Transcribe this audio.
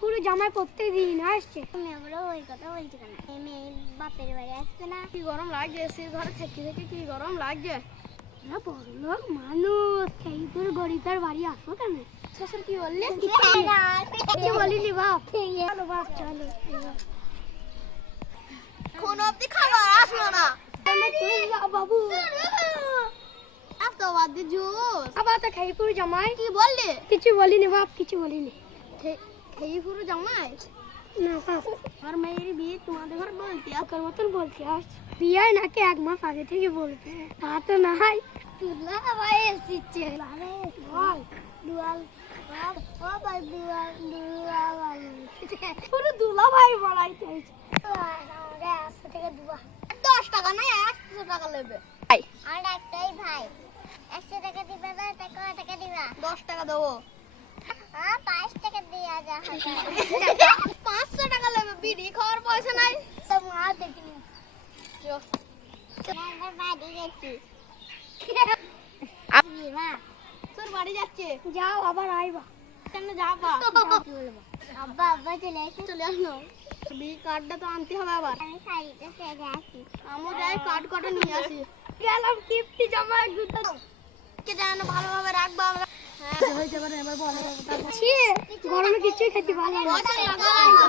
পুরো জামাই প্রত্যেকদিন আসছে। আমরা ওই কথা বলছি কেন? মেয়ে বাপের বাড়ি আসবে না? কি গরম লাগছে, সে ঘরে থেকে থেকে কি গরম লাগছে। বড় লোক মানুষ, এই পুরো গরিবের বাড়ি আসবো কেন? শ্বশুর কি বললে? কিছু বলিনি বাপ। চলো বাপ চলো। কোন অব্দি খাবার আসলো না বাবু এত বাদ দিয়ে জুস আবার তো খেয়ে পুরো জামাই। কি বললে? কিছু বলিনি বাপ, কিছু বলিনি। খেয়ে পুরো জামাই না বাপ, আর মেয়ের বিয়ে তোমাদের ঘর বলতে তোর মতন বলতে আস। বিয়ে নাকি 1 মাস আগে থেকে বলবে, তা তো নাই। তুলা ভাই এসেছে বল দুয়াল ও ভাই দুয়াল দুয়াল পুরো দুলা ভাই বড়াই চাইছে। আমরা 100 টাকা দুয়া 10 টাকা না 100 টাকা নেবে ভাই। আর একটাই ভাই 100 টাকা দিবা না? টাকা দিবা? 10 টাকা দেবো। 5 টাকা দিয়া যা 500 টাকা নেবে, বিড়ি খাওয়ার পয়সা নাই। সব মা দেখিনি একবার বাড়ি গেছি মা তোর বাড়ি যাচ্ছে, যাও আবার আইবা। কেন যাবা? আব্বা আব্বা চলে আসি চলে আসলো, বি কার্ডটা তো আনতে হবে আবার। আমি শাড়িটা ছেড়ে আসি আমও যাই কার্ড কটা নিয়ে আসি। গেলাম কিপ্টি জামা জুতো কে যেন ভালোভাবে রাখবা। আমরা হ্যাঁ হয়েছে, এবার বলো। গরমে কিছুই খেতে ভালো লাগে না।